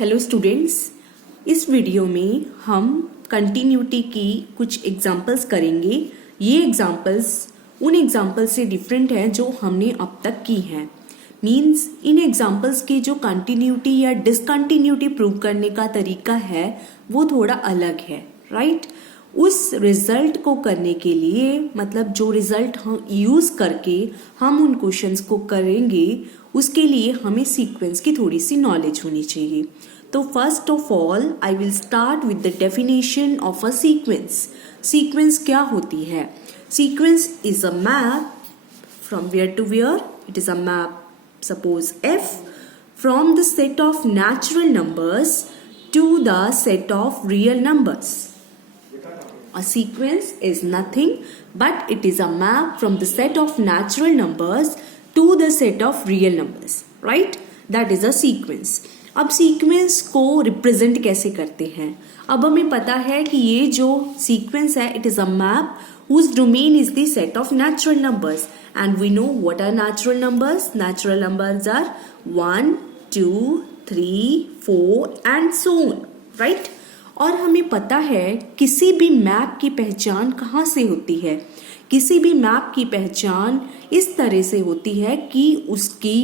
Hello students, इस video में हम कंटिन्यूटी की कुछ एग्जांपल्स करेंगे। ये एग्जांपल्स उन एग्जांपल्स से डिफरेंट हैं जो हमने अब तक की हैं। मींस इन एग्जांपल्स की जो कंटिन्यूटी या डिसकंटिन्यूटी प्रूव करने का तरीका है वो थोड़ा अलग है, राइट? उस रिजल्ट को करने के लिए मतलब जो रिजल्ट हम यूज करके हम उन क्वेश्चंस को करेंगे उसके लिए हमें सीक्वेंस की थोड़ी सी नॉलेज होनी चाहिए। तो first of all I will start with the definition of a sequence. Sequence क्या होती है? Sequence is a map from where to where. It is a map, suppose f, from the set of natural numbers to the set of real numbers. A sequence is nothing but it is a map from the set of natural numbers to the set of real numbers, right? That is a sequence. अब sequence को represent कैसे करते हैं? अब हमें पता है कि ये जो सीक्वेंस है it is a map whose domain is the set of natural numbers, and we know what are natural numbers. Natural numbers are 1, 2, 3, 4 and so on, right? और हमें पता है किसी भी मैप की पहचान कहाँ से होती है? किसी भी मैप की पहचान इस तरह से होती है कि उसकी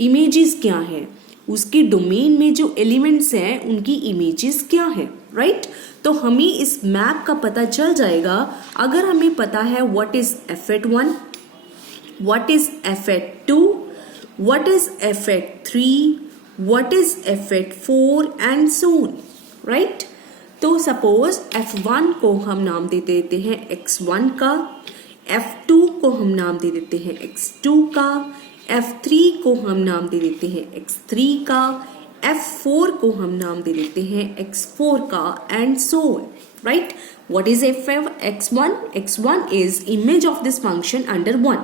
इमेजेस क्या है, उसकी डोमेन में जो एलिमेंट्स हैं उनकी इमेजेस क्या है, राइट? तो हमें इस मैप का पता चल जाएगा अगर हमें पता है what is f(1), what is f(2), what is f(3), what is f(4) and so on, right? तो सपोज f1 को हम नाम दे देते हैं x1 का, f2 को हम नाम दे देते हैं x2 का, f3 को हम नाम दे देते हैं x3 का, f4 को हम नाम दे देते हैं x4 का and so on, right? What is x1? x1 is image of this function under 1.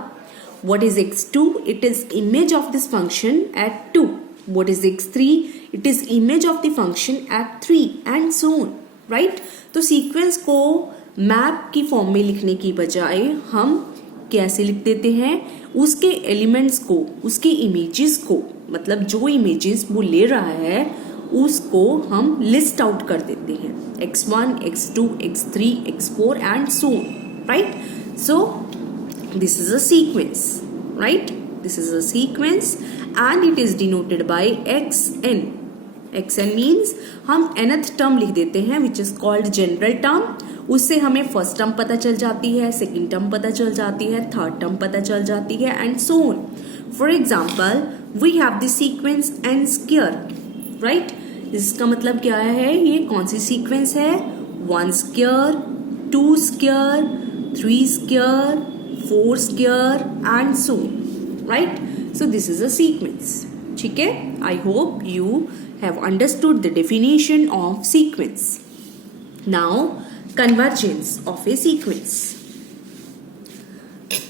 What is x2? It is image of this function at 2. What is x3? It is image of the function at 3 and so on, right? तो sequence को map की form में लिखने की बजाय हम कैसे लिख देते हैं? उसके एलिमेंट्स को, उसके इमेजेस को, मतलब जो इमेजेस वो ले रहा है उसको हम लिस्ट आउट कर देते हैं, x1, x2, x3, x4 and so on, right? So this is a sequence, right? This is a sequence and it is denoted by xn. xn means हम nth टर्म लिख देते हैं which is called general term. उससे हमें first term पता चल जाती है, सेकंड टर्म पता चल जाती है, थर्ड टर्म पता चल जाती है and so on. For example we have the sequence n square, right? इसका मतलब क्या है? ये कौन सी सीक्वेंस है? 1 square, 2 square, 3 square, 4 square and so on, right? So this is a sequence. ठीक है, I hope you have understood the definition of sequence. Now, convergence of a sequence.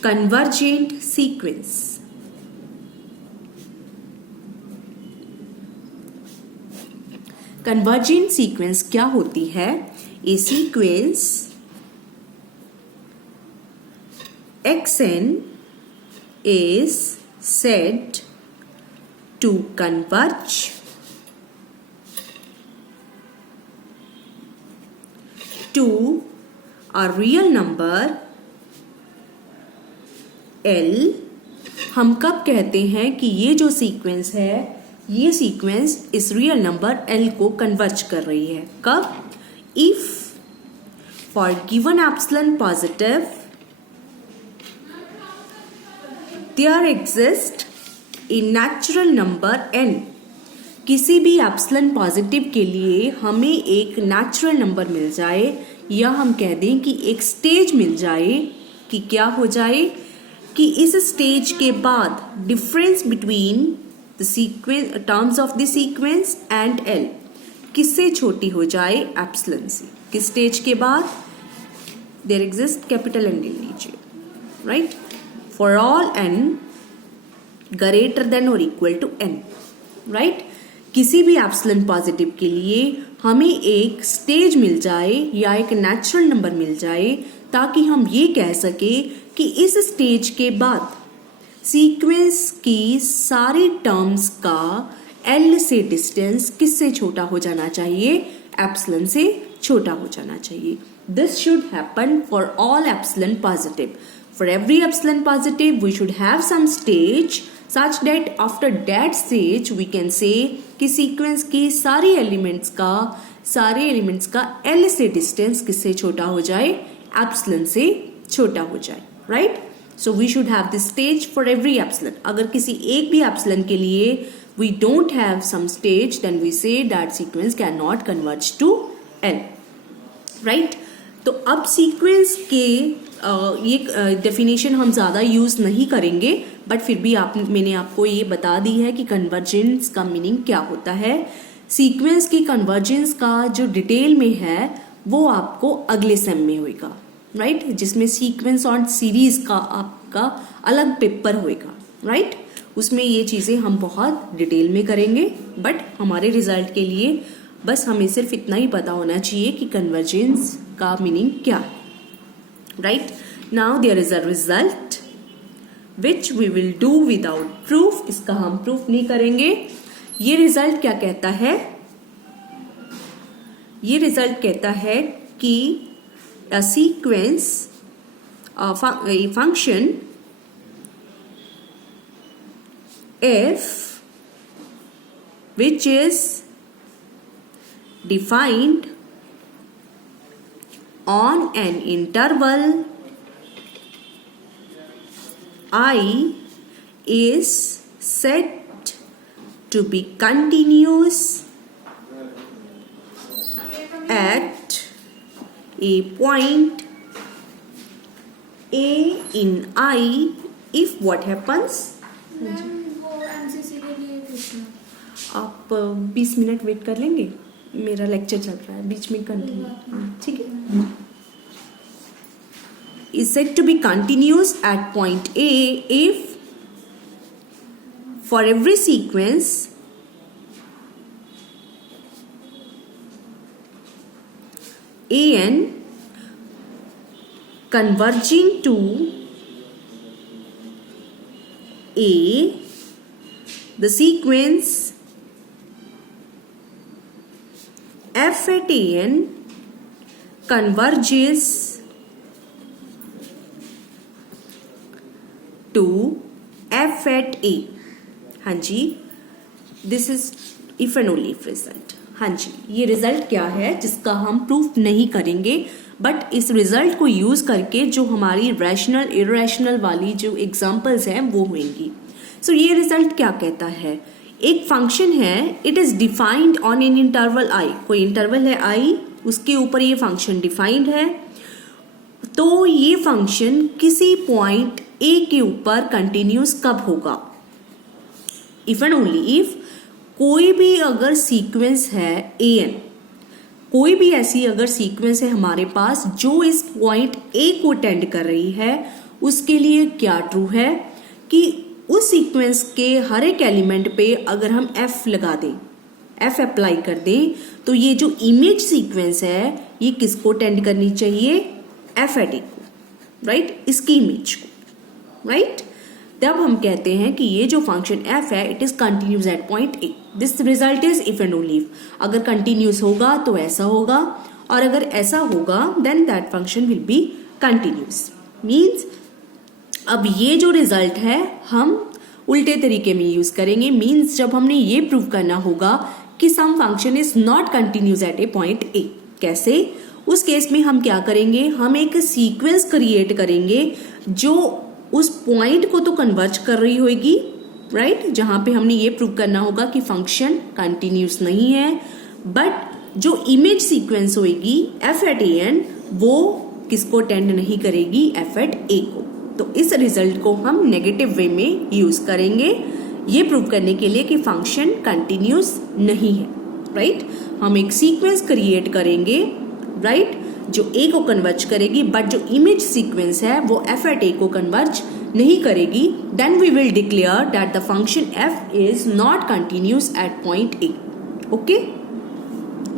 Convergent sequence. Convergent sequence क्या होती है? A sequence xn is said to converge to a real number L. हम कब कहते हैं कि ये जो सीक्वेंस है ये सीक्वेंस इस रियल नंबर L को कन्वर्ज कर रही है? कब? If for given epsilon positive there exist a natural number n. किसी भी एप्सिलॉन पॉजिटिव के लिए हमें एक नेचुरल नंबर मिल जाए या हम कह दें कि एक स्टेज मिल जाए, कि क्या हो जाए कि इस स्टेज के बाद difference between the sequence terms of the sequence and L किससे छोटी हो जाए? एप्सिलॉन से. किस स्टेज के बाद? देयर एग्जिस्ट कैपिटल N लीजिए, right? For all n greater than और इक्वल टू n, राइट? किसी भी एप्सिलॉन पॉजिटिव के लिए हमें एक स्टेज मिल जाए या एक नेचुरल नंबर मिल जाए ताकि हम ये कह सके कि इस स्टेज के बाद सीक्वेंस की सारी टर्म्स का एल से डिस्टेंस किससे छोटा हो जाना चाहिए, एप्सिलॉन से छोटा हो जाना चाहिए. This should happen for all epsilon positive. For every epsilon positive, we should have some stage such that after that stage we can say कि sequence की सारे एलिमेंट्स का L से डिस्टेंस किससे छोटा हो जाए, एप्सिलॉन से छोटा हो जाए. Right. So we should have this stage for every epsilon. अगर किसी एक भी एप्सिलॉन के लिए we don't have some stage, then we say that sequence cannot converge to L. Right. तो अब सीक्वेंस के ये डेफिनेशन हम ज़्यादा यूज़ नहीं करेंगे, बट फिर भी मैंने आपको ये बता दी है कि कन्वर्जेंस का मीनिंग क्या होता है. सीक्वेंस की कन्वर्जेंस का जो डिटेल में है वो आपको अगले सेम में होगा. राइट. जिसमें सीक्वेंस और सीरीज का आपका अलग पेपर होगा. राइट. उसमें ये चीज़ें हम बहुत डिटेल में करेंगे, बट हमारे रिजल्ट के लिए बस हमें सिर्फ इतना ही पता होना चाहिए कि कन्वर्जेंस का मीनिंग क्या है. Right. Now there is a result which we will do without proof. इसका हम प्रूफ नहीं करेंगे. ये रिजल्ट क्या कहता है, ये रिजल्ट कहता है कि a sequence a function f which is defined on an interval I is said to be continuous at a point A in I if what happens. आप 20 मिनट वेट कर लेंगे, मेरा लेक्चर चल रहा है, बीच में कंटिन्यू. ठीक है. Is said to be continuous at point A if for every sequence an converging to A, the sequence f at an converges to f at A. हाँ जी, this is if and only if result. हाँ जी, ये result क्या है जिसका हम proof नहीं करेंगे, बट इस रिजल्ट को यूज करके जो हमारी रैशनल इरेशनल वाली जो एग्जांपल्स हैं वो होंगी. सो ये रिजल्ट क्या कहता है, एक फंक्शन है, it is defined on an interval I. कोई इंटरवल है आई, उसके ऊपर ये फंक्शन डिफाइंड है. तो ये फंक्शन किसी पॉइंट ए के ऊपर कंटिन्यूस कब होगा, इफ एंड ओनली इफ कोई भी अगर सीक्वेंस है ए एन, कोई भी ऐसी अगर सीक्वेंस है हमारे पास जो इस पॉइंट ए को टेंड कर रही है, उसके लिए क्या ट्रू है कि उस सीक्वेंस के हर एक एलिमेंट पे अगर हम एफ लगा दें, एफ अप्लाई कर दें, तो ये जो इमेज सीक्वेंस है ये किसको टेंड करनी चाहिए, एफ एट ए को. राइट. इसकी इमेज को. राइट. तब हम कहते हैं कि ये जो फंक्शन f है it is continuous at point a. This result is if and only if. अगर कंटिन्यूस होगा तो ऐसा होगा, और अगर ऐसा होगा then that function will be continuous. Means अब ये जो रिजल्ट है हम उल्टे तरीके में यूज करेंगे. मीन्स जब हमने ये प्रूव करना होगा कि some function is not continuous at a point A. कैसे? उस केस में हम क्या करेंगे, हम एक सीक्वेंस क्रिएट करेंगे जो उस पॉइंट को तो कन्वर्ज कर रही होगी. राइट. जहां पे हमने ये प्रूव करना होगा कि फंक्शन कंटिन्यूस नहीं है, बट जो इमेज सीक्वेंस होगी एफ एट ए एन वो किसको टेंड नहीं करेगी, एफ एट ए को. तो इस रिजल्ट को हम नेगेटिव वे में यूज करेंगे ये प्रूव करने के लिए कि फंक्शन कंटिन्यूस नहीं है. राइट. हम एक सीक्वेंस क्रिएट करेंगे, राइट, जो ए को कन्वर्ज करेगी, बट जो इमेज सीक्वेंस है वो एफ एट ए को कन्वर्ज नहीं करेगी. Then we will declare that the function f is not continuous at point a. Okay.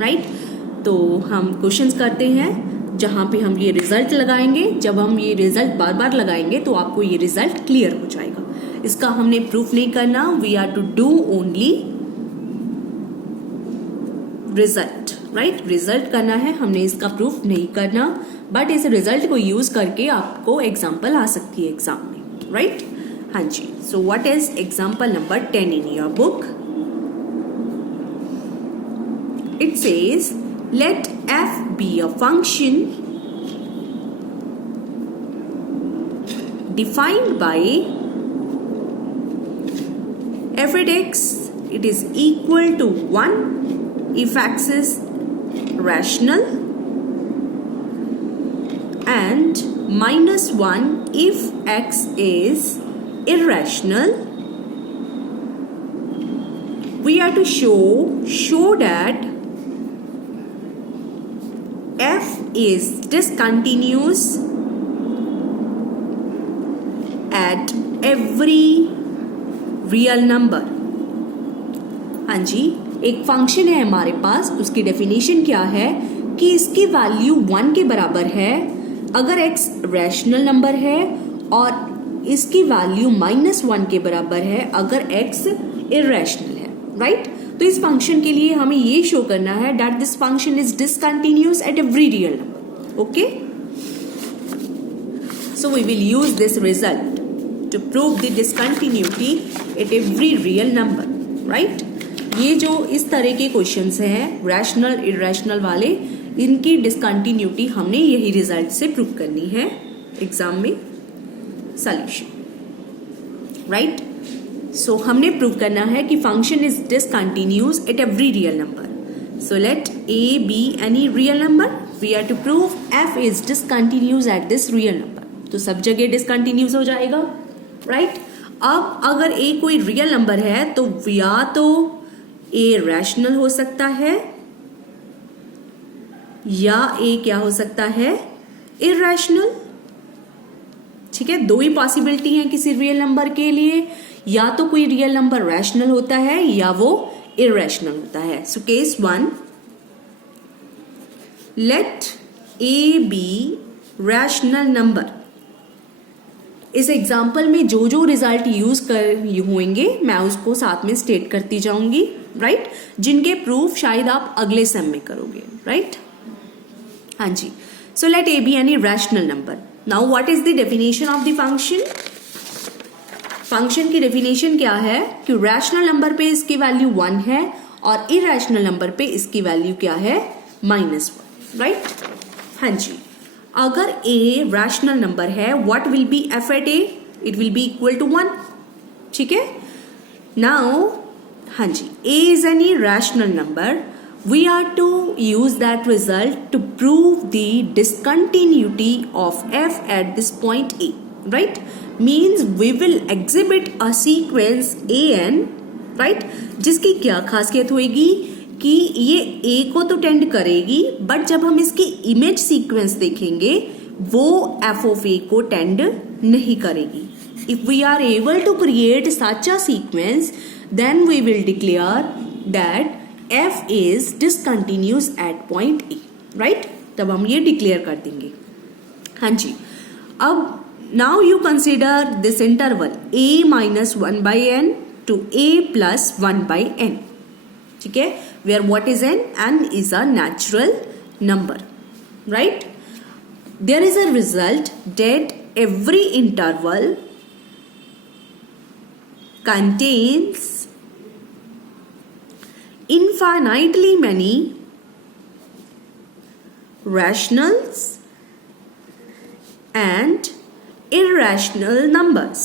Right. तो हम क्वेश्चंस करते हैं जहां पे हम ये रिजल्ट लगाएंगे. जब हम ये रिजल्ट बार बार लगाएंगे तो आपको ये रिजल्ट क्लियर हो जाएगा. इसका हमने प्रूफ नहीं करना, we are to do only result, right? Result करना है, हमने इसका प्रूफ नहीं करना, बट इस रिजल्ट को यूज करके आपको एग्जाम्पल आ सकती है एग्जाम में, राइट? हाँ जी. So what is example number 10 in your book? It says, let f be a function defined by f at x it is equal to 1 if x is rational and minus 1 if x is irrational. We are to show that f is discontinuous at every real number. हाँ जी, एक function है हमारे पास, उसकी definition क्या है कि इसकी value 1 के बराबर है अगर x रैशनल नंबर है और इसकी वैल्यू -1 के बराबर है अगर x इररेशनल है, राइट? तो इस फंक्शन के लिए हमें ये शो करना है that this function is discontinuous at every real number. Okay, so we will use this result to prove the discontinuity at every real number, right? ये जो इस तरह के क्वेश्चंस हैं रैशनल इररेशनल वाले, इनकी डिसकंटिन्यूटी हमने यही रिजल्ट से प्रूव करनी है एग्जाम में सॉल्यूशन, राइट? सो हमने प्रूव करना है कि function is discontinuous at every real number. So let a be any real number. We are to prove f is discontinuous at this real number. तो सब जगह डिसकंटिन्यूअस हो जाएगा, राइट? अब अगर a कोई रियल नंबर है तो या तो a रैशनल हो सकता है या a क्या हो सकता है, इररेशनल. ठीक है, दो ही पॉसिबिलिटी है किसी रियल नंबर के लिए, या तो कोई रियल नंबर रैशनल होता है या वो इररेशनल होता है. So case 1, let a be rational number. इस एग्जाम्पल में जो जो रिजल्ट यूज कर होंगे मैं उसको साथ में स्टेट करती जाऊंगी, राइट? जिनके प्रूफ शायद आप अगले सेम में करोगे, राइट? हाँ जी. So let a be any rational number. Now what is the definition of the function? Function की डेफिनेशन क्या है कि रैशनल नंबर पे इसकी वैल्यू 1 है और इररेशनल नंबर पे इसकी वैल्यू क्या है, -1, राइट? हाँ जी. अगर a रैशनल नंबर है, what will be f at a? It will be equal to 1. ठीक है. नाउ हाँ जी, a is any rational number. We are to use that result to prove the discontinuity of f at this point a, right? Means we will exhibit a sequence an, right? जिसकी क्या खासियत होगी कि ये a को तो tend करेगी, but जब हम इसकी इमेज सीक्वेंस देखेंगे वो f of a को टेंड नहीं करेगी. If we are able to create such a sequence, then we will declare that f is discontinuous at point a, right? तब हम ये डिक्लेयर कर देंगे. हाँ जी. अब now you consider this interval a minus 1 by n to a plus 1 by n. ठीक है, where what is n? N is a natural number, right? There is a result that every interval contains infinitely many rationals and irrational numbers.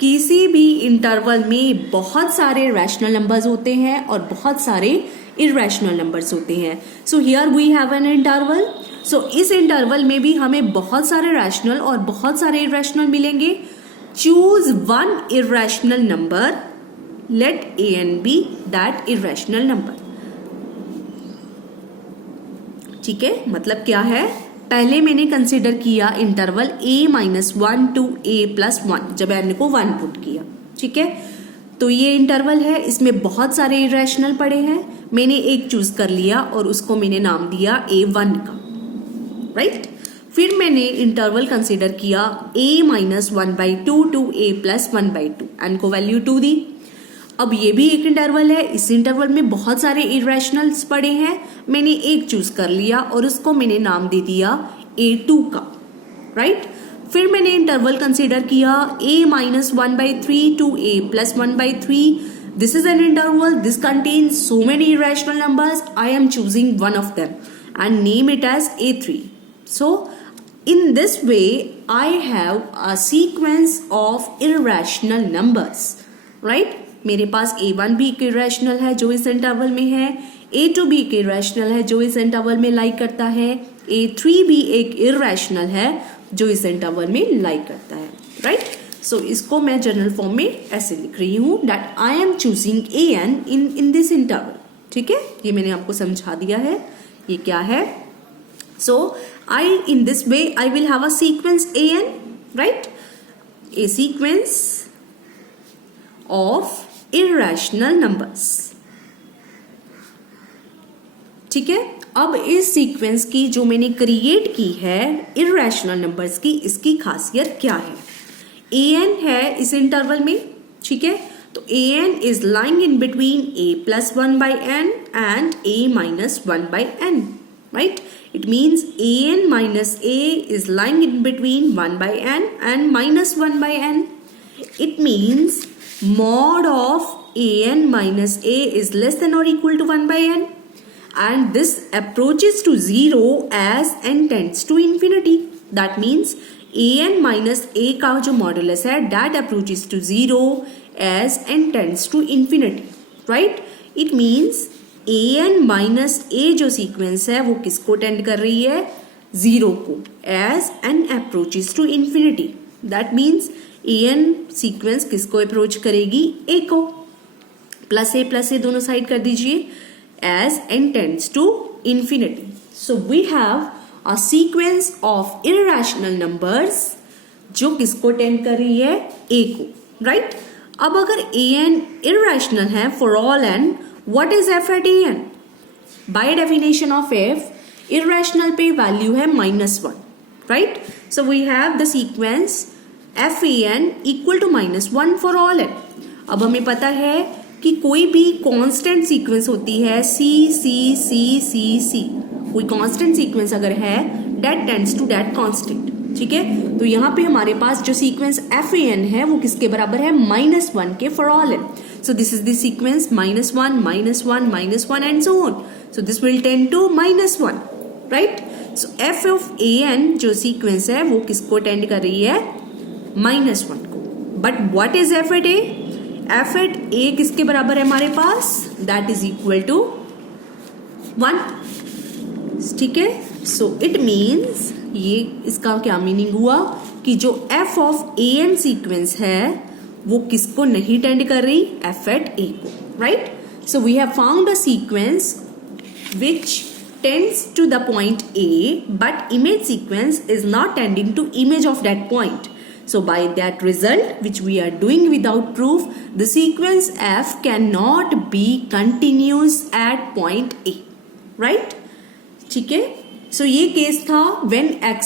किसी भी interval में बहुत सारे rational numbers होते हैं और बहुत सारे इररेशनल नंबर्स होते हैं. So here we have an interval. So इस इंटरवल में भी हमें बहुत सारे रैशनल और बहुत सारे इररेशनल मिलेंगे. Choose one irrational number. Let a and b that irrational number. ठीक है, मतलब क्या है, पहले मैंने कंसिडर किया इंटरवल a-1 to a+1 जब n को 1 पुट किया. ठीक है, तो ये इंटरवल है, इसमें बहुत सारे इररेशनल पड़े हैं. मैंने एक चूज कर लिया और उसको मैंने नाम दिया a1 का, राइट? फिर मैंने इंटरवल कंसिडर किया a-1/2 to a+1/2, n को वैल्यू 2 दी. अब ये भी एक इंटरवल है, इस इंटरवल में बहुत सारे इरेशनल्स पड़े हैं, मैंने एक चूज कर लिया और उसको मैंने नाम दे दिया A2 का, राइट। फिर मैंने इंटरवल कंसीडर किया A-1/3 to A+1/3. This is an interval. This contains so many irrational numbers. I am choosing one of them and name it as A3. So in this way, I have a sequence of irrational numbers, right? मेरे पास A1 भी एक irrational है जो इस interval में है, A2 भी एक irrational है जो इस इंटरवल में लाई करता है, A3 भी एक irrational है जो इस इंटरवल में लाई करता है, राइट। सो इसको मैं जनरल फॉर्म में ऐसे लिख रही हूं that I am choosing an in this interval, ठीक है। ये मैंने आपको समझा दिया है ये क्या है। So I in this way I will have a sequence an, right, a sequence of irrational numbers, ठीक है। अब इस सीक्वेंस की जो मैंने क्रिएट की है irrational numbers की, इसकी खासियत क्या है। an है इस इंटरवल में, ठीक है, तो an is lying in between A+1/n and A-1/n, right? It means an minus a is lying in between 1/n and -1/n. It means mod of an minus a is less than or equal to 1/n. And this approaches to 0 as n tends to infinity. That means an minus a का जो modulus है that approaches to 0 as n tends to infinity, right? It means an minus a जो sequence है वो किसको tend कर रही है, 0 को, as n approaches to infinity. That means an sequence किसको अप्रोच करेगी, a को। प्लस ए दोनों साइड कर दीजिए, as n tends to infinity. So we have a sequence of irrational numbers जो किसको टेंड कर रही है, a को, right? अब अगर an irrational है for all n, what is f at an? By definition of f, irrational पे value है -1, right? So we have the sequence f an equal to -1 for all n. अब हमें पता है कि कोई भी कांस्टेंट सीक्वेंस होती है C C C C C, कोई कांस्टेंट सीक्वेंस अगर है that tends to that constant, ठीक है। तो यहाँ पे हमारे पास जो सीक्वेंस FAN है वो किसके बराबर है, -1 के for all n. So this is the sequence -1 -1 -1 and so on. So this will tend to -1, right? So f of an जो सीक्वेंस है वो किसको टेंड कर रही है, -1 को। But what is f at a? f at a किसके बराबर है हमारे पास, that is equal to 1, ठीक है। सो इट मीन्स ये इसका क्या मीनिंग हुआ कि जो f ऑफ an सीक्वेंस है वो किसको नहीं टेंड कर रही, f at a को, right. So we have found a sequence which tends to the point a but image sequence is not tending to image of that point. So by that result, which we are doing without proof, the sequence f cannot be continuous at point a, right? ठीक है। So ये case था when a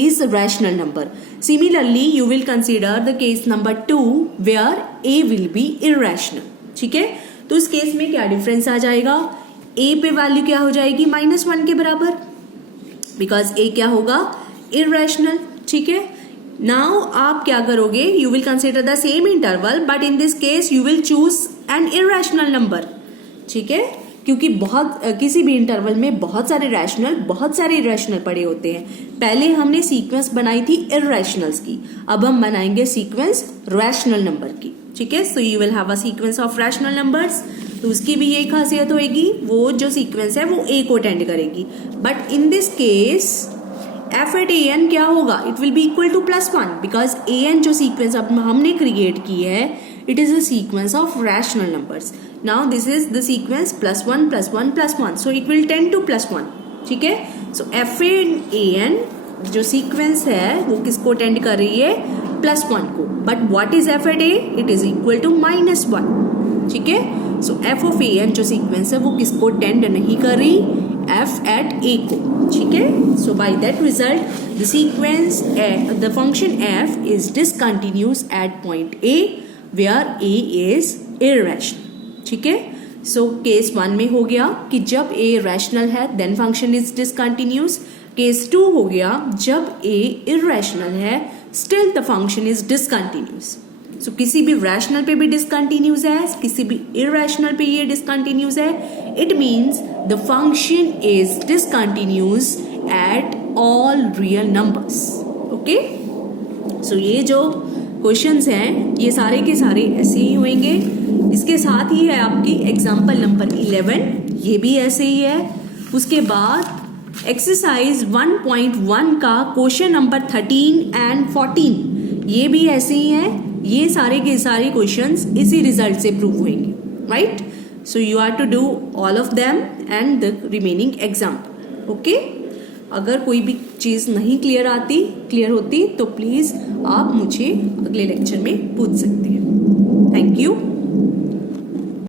is a rational number. Similarly, you will consider the case number 2 where a will be irrational. ठीक है। तो इस case में क्या डिफरेंस आ जाएगा, a पे वैल्यू क्या हो जाएगी, -1 के बराबर, बिकॉज a क्या होगा, irrational, ठीक है। नाउ आप क्या करोगे, you will consider the same interval but in this case you will choose an irrational number, ठीक है, क्योंकि किसी भी इंटरवल में बहुत सारे इरेशनल पड़े होते हैं। पहले हमने सीक्वेंस बनाई थी इरेशनल्स की, अब हम बनाएंगे सीक्वेंस रैशनल नंबर की, ठीक है। So you will have a sequence of rational numbers, तो उसकी भी यही खासियत होगी, वो जो सीक्वेंस है वो a को टेंड करेगी। But in this case f at an क्या होगा, it will be equal to +1 because an जो सीक्वेंस अब हमने क्रिएट की है it is a sequence of rational numbers. Now this is the sequence +1 +1 +1, so it will tend to +1, ठीक है। So f at an जो सीक्वेंस है वो किसको टेंड कर रही है, +1 को। But what is f at a, it is equal to -1, ठीक है। सो f of an जो सीक्वेंस है वो किसको टेंड नहीं कर रही, f at a को, ठीक है। So by that result the sequence the function f is discontinuous at point a where a is irrational. ठीक है, सो केस 1 में हो गया कि जब ए रैशनल है then function is discontinuous. Case 2 हो गया जब ए इररेशनल है still the function is discontinuous. So किसी भी रैशनल पे भी डिसकंटिन्यूस है, किसी भी इररेशनल पे ये डिसकंटिन्यूस है। It means the function is discontinuous at all real numbers. Okay, so ये जो क्वेश्चंस हैं ये सारे के सारे ऐसे ही होंगे। इसके साथ ही है आपकी एग्जाम्पल नंबर 11, ये भी ऐसे ही है। उसके बाद एक्सरसाइज 1.1 का क्वेश्चन नंबर 13 एंड 14 ये भी ऐसे ही है। ये सारे के सारे क्वेश्चंस इसी रिजल्ट से प्रूव होंगे, right. So you are to do all of them and the remaining example. Okay, अगर कोई भी चीज नहीं क्लियर होती तो प्लीज आप मुझे अगले लेक्चर में पूछ सकते हैं। Thank you.